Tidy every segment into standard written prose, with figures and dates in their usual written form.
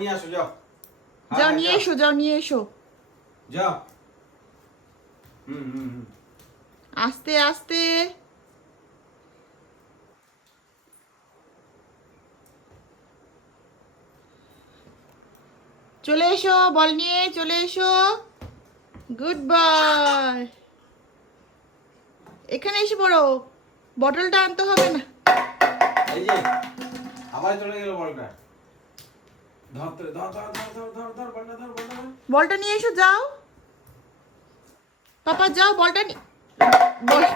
নিয়ে আসো যাও। যাও নিয়ে এসো, যাও নিয়ে এসো। যাও। হুম। আস্তে আস্তে। চলে এসো, বল নিয়ে চলে এসো। Good boy. এখানে এসে পড়ো, বটলটা আনতে হবে না। এই যে আবার চলে গেল বলটা। ধর বলটা ধর। বলটা নিয়ে এসো, যাও পাপা, যাও বলটা বলটা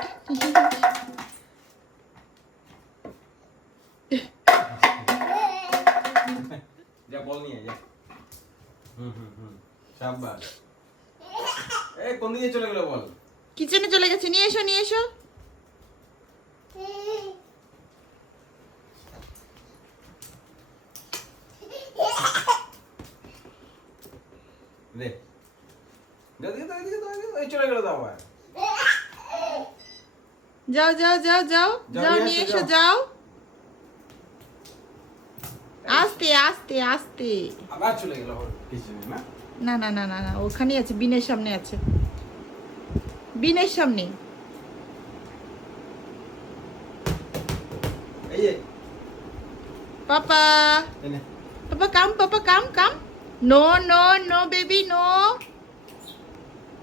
যা বল নিয়ে যা। হুম। শাবাশ। এই কোন দিকে চলে গেল বল? কিচেনে চলে গেছে, নিয়ে এসো নিয়ে এসো। দে। এই চলে গেল তো আবার। যাও যাও যাও যাও যাও নিয়ে এসো, যাও। আস্তে আস্তে আস্তে। আবার চলে গেল কিচেনে না? না না না না না, ওখানেই আছে, বিনের সামনে আছে, বিনের সামনে। এই যে পাপা, এনে papa come, papa come come. No no no baby no.